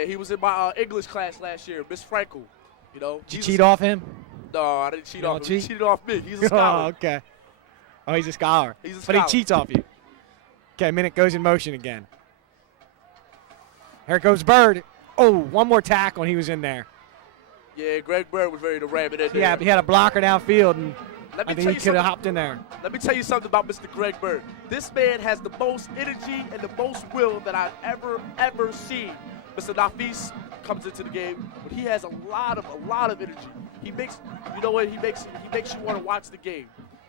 Yeah, he was in my English class last year, Miss Frankel. You know. Did you cheat off him? No, I didn't cheat You off don't him. He cheat? cheated off me. He's a scholar. Oh, okay. Oh, he's a scholar. He's a But he scholar. cheats off you. Okay, minute goes in motion again. Here goes Bird. Oh, one more tackle, and he was in there. Yeah, Greg Bird was ready to ram it in there. Yeah, he had a blocker downfield, and I think he could have hopped in there. Let me tell you something about Mr. Greg Bird. This man has the most energy and the most will that I've ever seen. Mr. Nafis comes into the game, but he has a lot of energy. He makes, you know what? He makes you want to watch the game.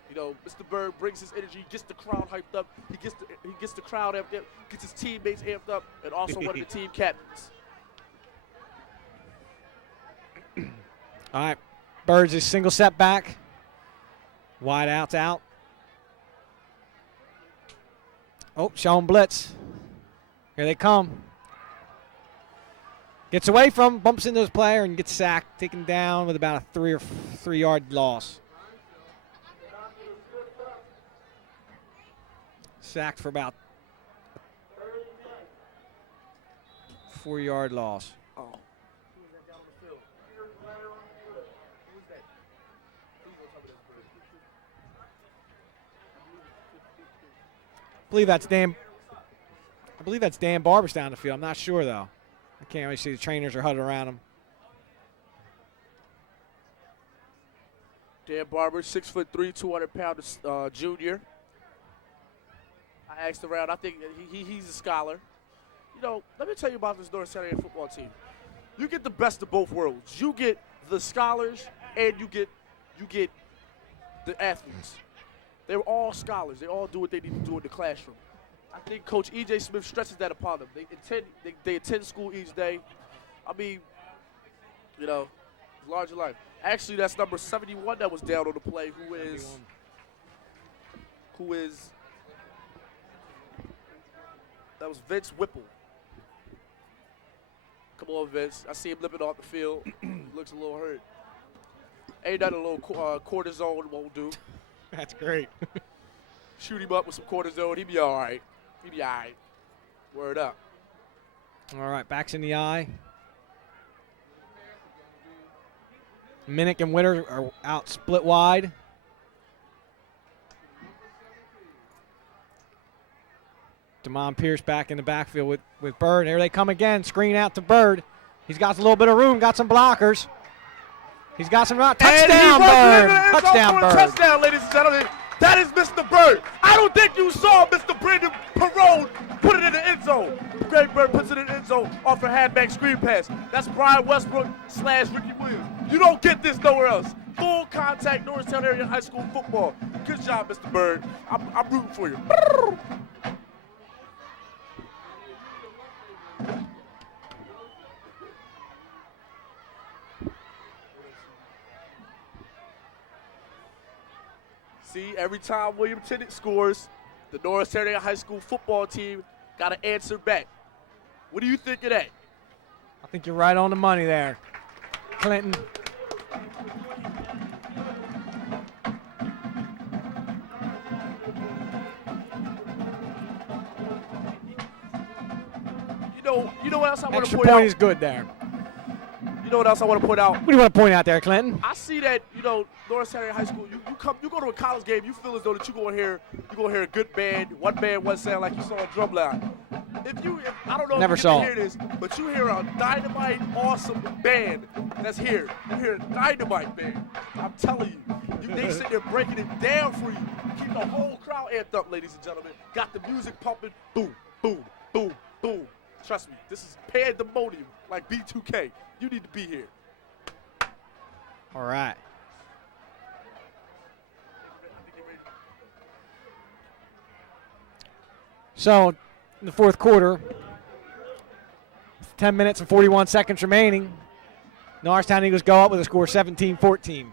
You know, Mr. Bird brings his energy, gets the crowd hyped up. He gets the crowd amped up, gets his teammates amped up, and also one of the team captains. All right, Bird's a single step back. Wide out's out. Oh, showing blitz. Here they come. Gets away from, bumps into his player, and gets sacked, taken down with about a 3-yard loss. Sacked for about a 4-yard loss. Oh. I believe that's Dan Barber's down the field. I'm not sure, though. I can't really see the trainers are huddled around him. Dan Barber, 6'3", 200-pound junior. I asked around. I think he's a scholar. You know, let me tell you about this Norristown area football team. You get the best of both worlds. You get the scholars and you get the athletes. They're all scholars. They all do what they need to do in the classroom. I think Coach E.J. Smith stresses that upon them. They attend school each day. I mean, you know, larger life. Actually, that's number 71 that was down on the play, who is that was Vince Whipple. Come on, Vince. I see him limping off the field. Looks a little hurt. Ain't nothing a little cortisone won't do. That's great. Shoot him up with some cortisone. He'll be all right. He'll be all right. Word up. All right, backs in the eye. Minnick and Witter are out split wide. Damon Pierce back in the backfield with Bird. Here they come again. Screen out to Bird. He's got a little bit of room, got some blockers. He's got some touchdown, Bird. Touchdown, Bird. Touchdown, ladies and gentlemen. That is Mr. Bird. I don't think you saw Mr. Brandon Perone put it in the end zone. Greg Bird puts it in the end zone off a halfback screen pass. That's Brian Westbrook / Ricky Williams. You don't get this nowhere else. Full contact Norristown area high school football. Good job, Mr. Bird. I'm rooting for you. See, every time William Tennent scores, the Norristown area high school football team got to answer back. What do you think of that? I think you're right on the money there, Clinton. You know what else I want to Extra point out? point is good there. You know what else I want to point out? What do you want to point out there, Clinton? I see that, Norristown area high school, you go to a college game, you feel as though that you're gonna hear a good band, one band, one sound, like you saw a drum line. I don't know Never if you saw can hear this, but you hear a dynamite, awesome band that's here. You hear a dynamite band. I'm telling you, they sit there breaking it down for you. Keep the whole crowd amped up, ladies and gentlemen. Got the music pumping, boom, boom, boom, boom. Trust me, this is pandemonium like B2K. You need to be here. All right. So, in the fourth quarter, 10 minutes and 41 seconds remaining. Norristown Eagles go up with a score 17-14.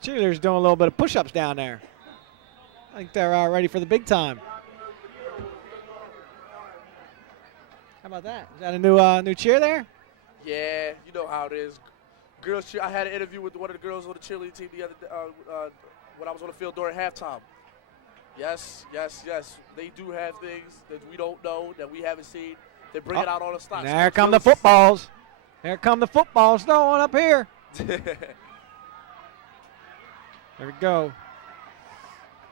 Cheerleaders doing a little bit of push-ups down there. I think they're ready for the big time. How about that? Is that a new cheer there? Yeah, you know how it is. Girls cheer. I had an interview with one of the girls on the cheerleading team the other when I was on the field during halftime. Yes. They do have things that we don't know, that we haven't seen. They bring it out on the stops. There come the footballs. There come the footballs throwing up here. There we go.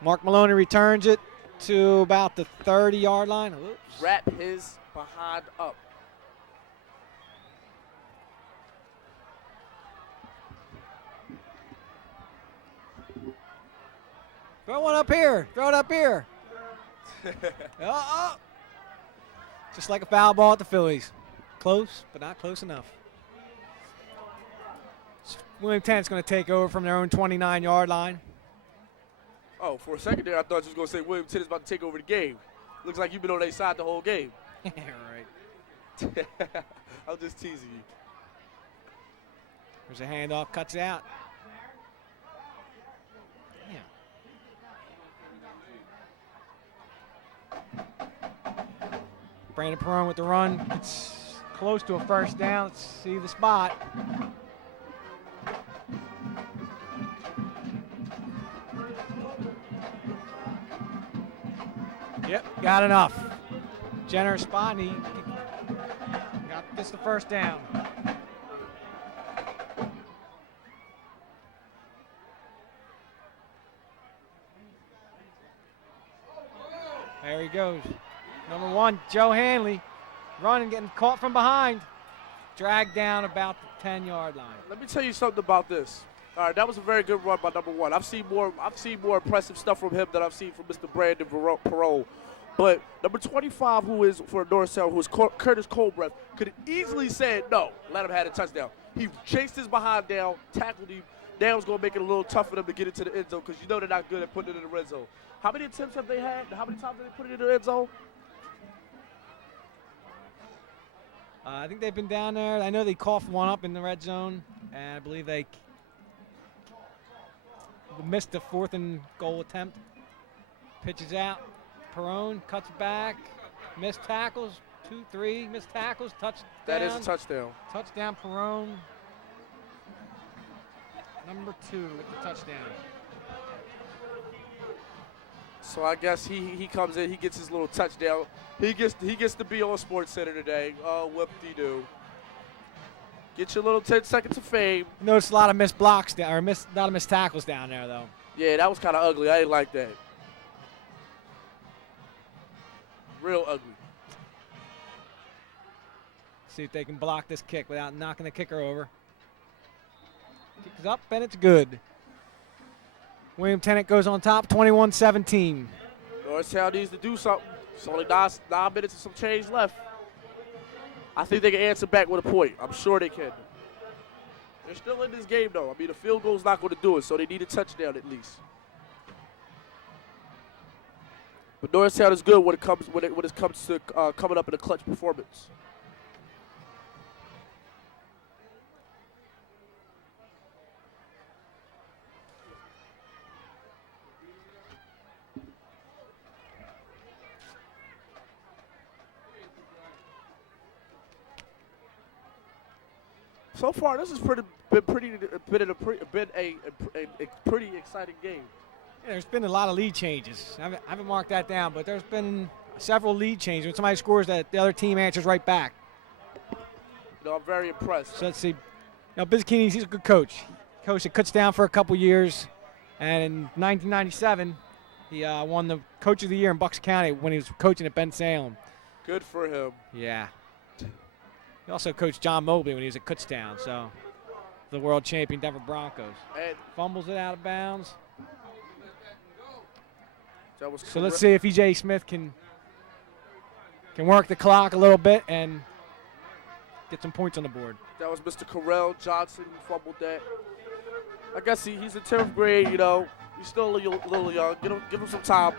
Mark Maloney returns it to about the 30-yard line. Oops. Wrap his behind up. Throw one up here. Throw it up here. Just like a foul ball at the Phillies. Close, but not close enough. William Tennent's going to take over from their own 29-yard line. Oh, for a second there, I thought you was going to say William Tennent's about to take over the game. Looks like you've been on their side the whole game. Yeah, right. I'm just teasing you. There's a handoff, cuts it out. Brandon Perrone with the run. It's close to a first down. Let's see the spot. Yep, got enough. Generous spot, and he gets the first down. There he goes. Number 1, Joe Hanley, running, getting caught from behind. Dragged down about the 10-yard line. Let me tell you something about this. All right, that was a very good run by number 1. I've seen more impressive stuff from him than I've seen from Mr. Brandon Perrone. But number 25, who is for Norristown, who is Curtis Colbreth, could have easily said no, let him have a touchdown. He chased his behind down, tackled him. Now it's going to make it a little tough for them to get into the end zone because you know they're not good at putting it in the red zone. How many attempts have they had? How many times have they put it in the end zone? I think they've been down there. I know they coughed one up in the red zone, and I believe they missed the 4th and goal attempt. Pitches out. Perrone cuts back. Missed tackles. 2, 3 missed tackles. Touchdown. That is a touchdown. Touchdown, Perrone. Number 2 with the touchdown. So I guess he comes in, he gets his little touchdown. He gets to be on Sports Center today. Oh, whoop-de-doo. Get your little 10 seconds of fame. Notice a lot of missed blocks down, or a lot of missed tackles down there, though. Yeah, that was kind of ugly. I didn't like that. Real ugly. See if they can block this kick without knocking the kicker over. Kick is up, and it's good. William Tennent goes on top, 21-17. Norristown needs to do something. It's only 9 minutes and some change left. I think they can answer back with a point. I'm sure they can. They're still in this game, though. I mean, the field goal's not going to do it, so they need a touchdown at least. But Norristown is good when it comes to coming up in a clutch performance. So far, this has been a pretty exciting game. Yeah, there's been a lot of lead changes. I haven't marked that down, but there's been several lead changes. When somebody scores, that the other team answers right back. You know, I'm very impressed. So let's see. Now, Bizzucchini, he's a good coach. He coached at Kutztown for a couple years, and in 1997, he won the Coach of the Year in Bucks County when he was coaching at Ben Salem. Good for him. Yeah. He also coached John Mobley when he was at Kutztown, so the world champion Denver Broncos. And fumbles it out of bounds. That was so let's see if E.J. Smith can work the clock a little bit and get some points on the board. That was Mr. Correll Johnson who fumbled that. I guess he's in 10th grade, you know. He's still a little young. Give him some time.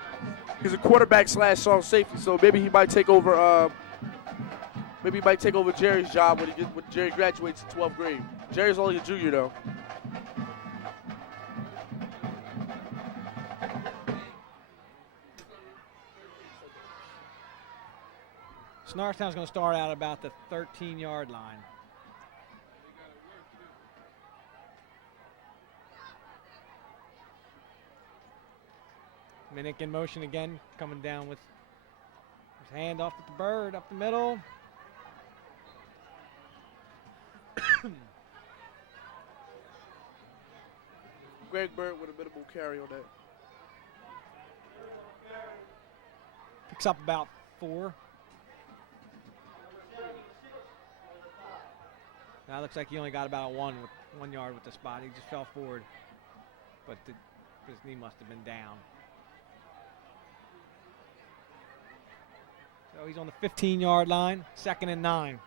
He's a quarterback / strong safety, so maybe he might take over Jerry's job when Jerry graduates in 12th grade. Jerry's only a junior, though. Norristown's going to start out about the 13-yard line. Minnick in motion again, coming down with his hand off at the bird, up the middle. Greg Bird with a minimal carry on that. Picks up about 4. Now it looks like he only got about 1 yard with the spot. He just fell forward, but his knee must have been down. So he's on the 15-yard line, 2nd and 9.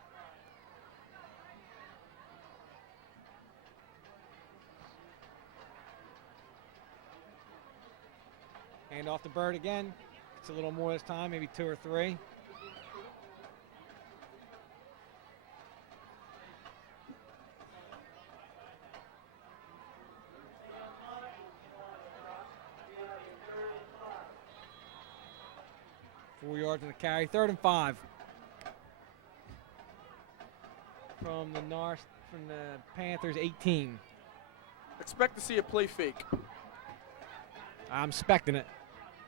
Hand off to Bird again. It's a little more this time, maybe 2 or 3. Yards on the carry, 3rd and 5. From the Panthers 18. Expect to see a play fake. I'm expecting it.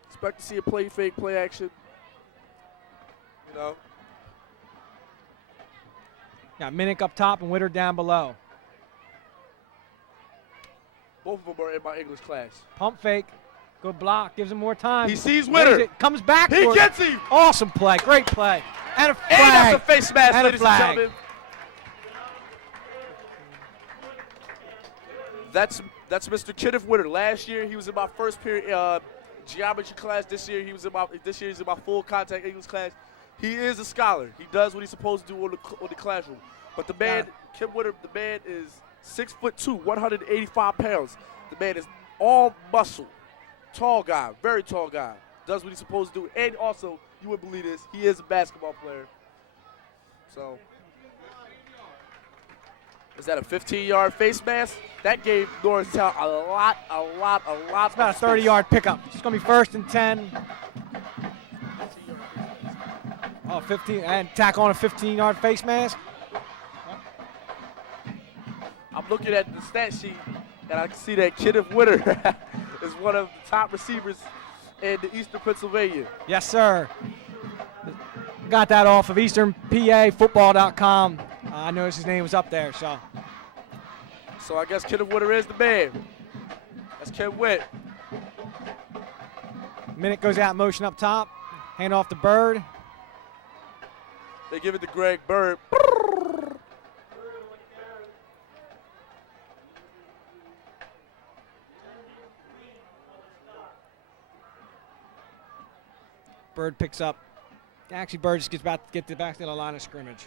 Expect to see a play fake, play action. You know. Got Minnick up top and Witter down below. Both of them are in my English class. Pump fake. Good block. Gives him more time. He sees Witter. Comes back. He gets him. Awesome play. Great play. And a flag. And that's a face mask, and ladies and gentlemen. That's Mr. Kenneth Witter. Last year he was in my first period geometry class. This year he's in my full contact English class. He is a scholar. He does what he's supposed to do on the classroom. But the man, Kim Witter, the man is 6'2", 185 pounds. The man is all muscle. Tall guy, very tall guy. Does what he's supposed to do. And also, you wouldn't believe this, he is a basketball player. So, is that a 15-yard face mask? That gave Norristown a lot. It's about a 30-yard pickup. It's going to be 1st and 10. 15, and tack on a 15-yard face mask. I'm looking at the stat sheet, and I can see that Kenneth Witter is one of the top receivers in the Eastern Pennsylvania. Yes, sir. Got that off of EasternPAFootball.com. I noticed his name was up there, so. So I guess Kenneth Witter is the man. That's Ken Witt. Minnick goes out motion up top. Hand off to Bird. They give it to Greg Bird. Bird picks up. Actually, Bird just gets about to get back to the line of scrimmage.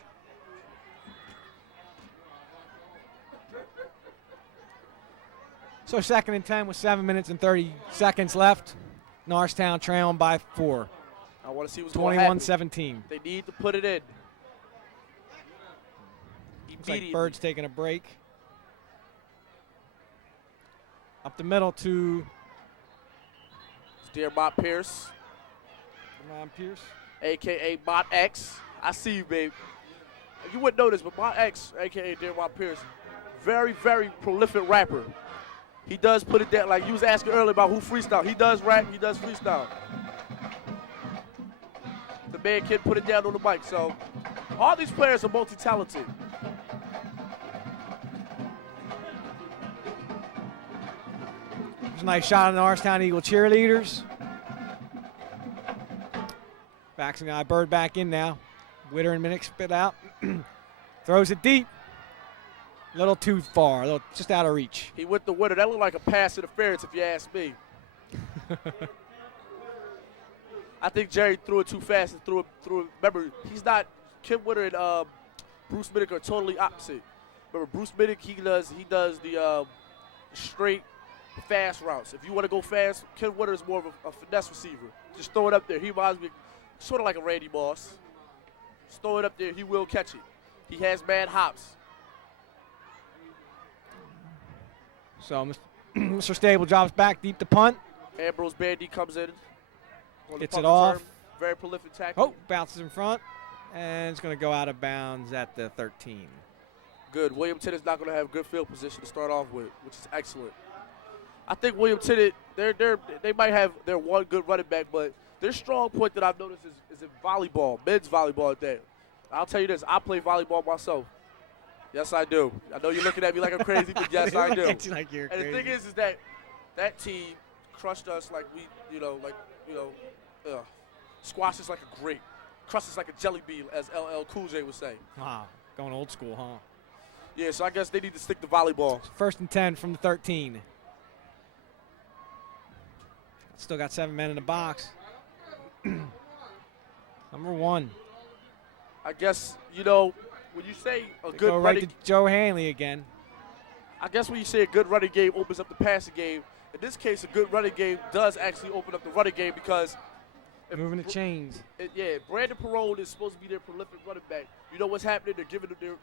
So 2nd and 10 with 7 minutes and 30 seconds left. Norristown trailing by 4. I want to see what's going to happen. 21-17. They need to put it in. Looks like Bird's taking a break. Up the middle to Dearmont Pierce. A.K.A. Mont X. I see you, babe. You wouldn't know this, but Mont X, a.k.a. Dearmont Pierce, very, very prolific rapper. He does put it down. Like you was asking earlier about who freestyle. He does rap. He does freestyle. The man can put it down on the mic. So all these players are multi-talented. There's a nice shot of the Norristown Eagle cheerleaders. Backs and Bird back in now. Witter and Minnick spit out. Throws it deep. A little too far, just out of reach. He went to Witter. That looked like a pass interference, if you ask me. I think Jerry threw it too fast and threw it. Remember, he's not. Kim Witter and Bruce Minnick are totally opposite. Remember, Bruce Minnick, he does the straight, fast routes. If you want to go fast, Kim Witter is more of a finesse receiver. Just throw it up there. He reminds me sort of like a Randy Moss. Just throw it up there. He will catch it. He has mad hops. So Mr. Stable drops back deep to punt. Ambrose Bandy comes in. Gets it off. Return. Very prolific tackle. Oh, bounces in front. And it's going to go out of bounds at the 13. Good. William Tennant's not going to have good field position to start off with, which is excellent. I think William Tennant, they might have their one good running back, but their strong point that I've noticed is in volleyball, men's volleyball at that. I'll tell you this, I play volleyball myself. Yes, I do. I know you're looking at me like I'm crazy, but yes, I do. Like you're And crazy. the thing is that team crushed us like squashed us like a grape, crushed us like a jelly bean, as LL Cool J would say. Wow, going old school, huh? Yeah, so I guess they need to stick to volleyball. First and 10 from the 13. Still got 7 men in the box. Number 1. I guess, when you say a good Go right to Joe Hanley again. I guess when you say a good running game opens up the passing game, in this case, a good running game does actually open up the running game because Moving the chains. Brandon Perone is supposed to be their prolific running back. You know what's happening? They're giving him they're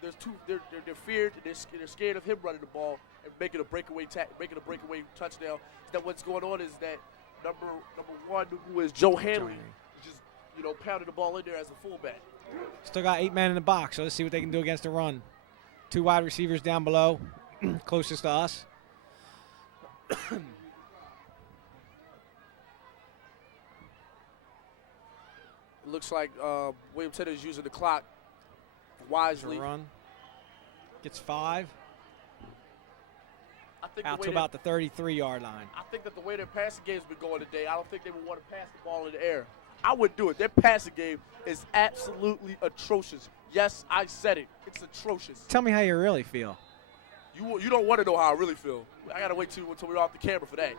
feared and they're scared of him running the ball and making a breakaway touchdown. Is that what's going on? Is that number 1, who is Joe Hanley, just pounding the ball in there as a fullback. Still got 8 men in the box, so let's see what they can do against the run. 2 wide receivers down below, closest to us. It looks like William Tennent is using the clock wisely. Run. Gets 5. I think Out to about the 33-yard line. I think that the way their passing game's been going today, I don't think they would want to pass the ball in the air. I wouldn't do it. Their passing game is absolutely atrocious. Yes, I said it. It's atrocious. Tell me how you really feel. You don't want to know how I really feel. I got to wait until we're off the camera for that.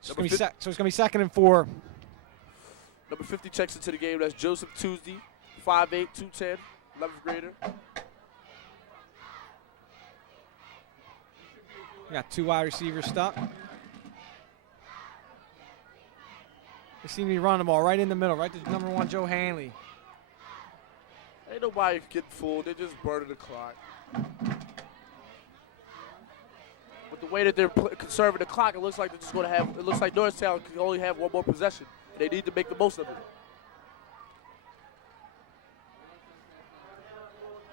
So it's going to be 2nd and 4. Number 50 checks into the game. That's Joseph Tuesday, 5'8", 210, 11th grader. We got 2 wide receivers stuck. They seem to be running the ball right in the middle, right to number 1, Joe Hanley. Ain't nobody getting fooled. They're just burning the clock. With the way that they're conserving the clock, it looks like they're just going to have. It looks like Norristown can only have 1 more possession. They need to make the most of it.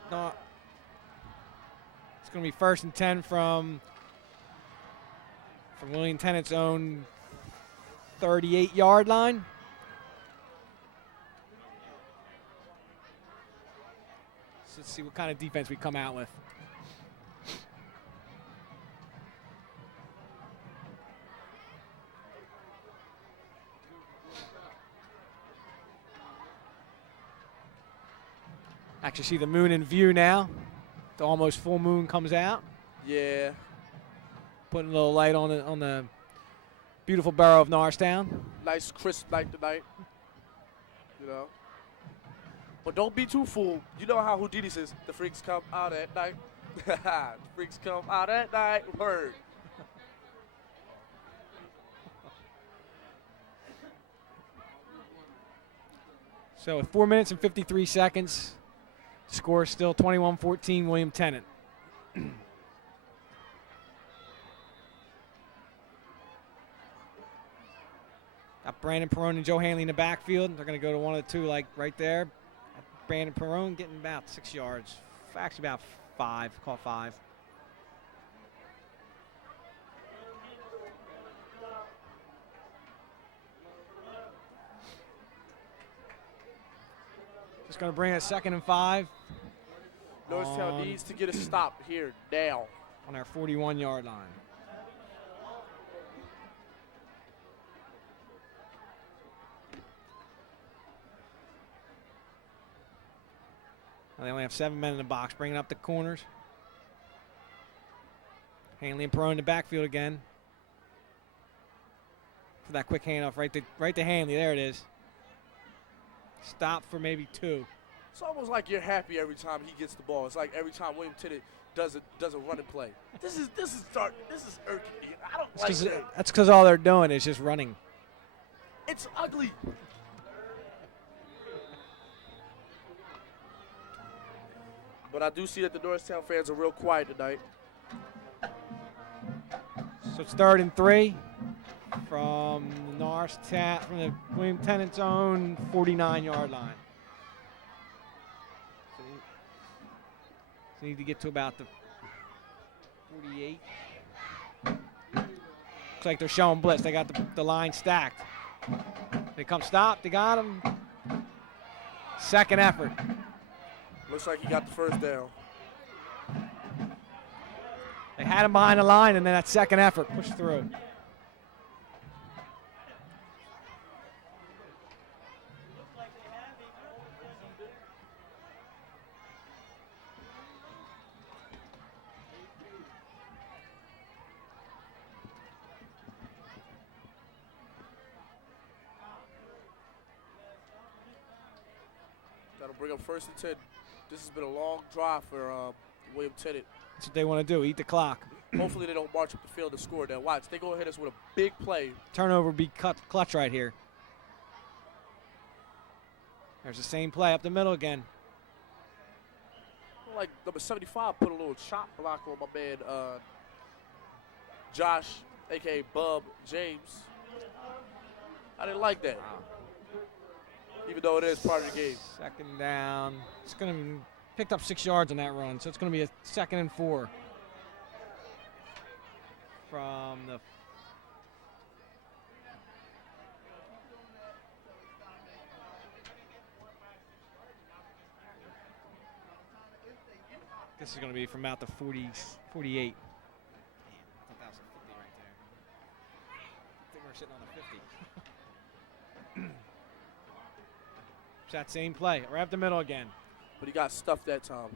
No. It's going to be 1st and 10 from William Tennant's own 38-yard line. So let's see what kind of defense we come out with. Actually see the moon in view now. The almost full moon comes out. Yeah. Putting a little light on the beautiful borough of Norristown. Nice crisp night tonight. But don't be too fooled. You know how Houdini says, the freaks come out at night. The freaks come out at night. Word. So with 4 minutes and 53 seconds, score is still 21-14 William Tennent. Got Brandon Perone and Joe Hanley in the backfield. They're going to go to one of the 2, like right there. Brandon Perone getting about 6 yards. Actually about 5, call 5. Just going to bring it 2nd and 5. Norristown needs to get a stop here now. On our 41-yard line. Well, they only have 7 men in the box, bringing up the corners. Hanley and Perone in the backfield again. For that quick handoff right to Hanley. There it is. Stop for maybe 2. It's almost like you're happy every time he gets the ball. It's like every time William Tennent does a run and play. This is irking me. I don't like that. That's because all they're doing is just running. It's ugly. But I do see that the Norristown fans are real quiet tonight. So it's 3rd and 3 from the William Tennant's own 49-yard line. So need to get to about the 48. Looks like they're showing blitz. They got the line stacked. They come stop. They got him. Second effort. Looks like he got the first down. They had him behind the line, and then that second effort pushed through. That'll bring up 1st and 10. This has been a long drive for William Tennent. That's what they want to do, eat the clock. Hopefully they don't march up the field and score. Now watch, they go ahead us with a big play. Turnover be clutch right here. There's the same play up the middle again. Like number 75 put a little chop block on my man Josh, a.k.a. Bub James. I didn't like that. Wow. Even though it is part of the game. Second down. It's going to be picked up 6 yards on that run, so it's going to be a 2nd and 4 from the This is going to be from about the 48. Damn, I thought that was a 50 right there. I think we're sitting on the 50. It's that same play, right up the middle again. But he got stuffed that time.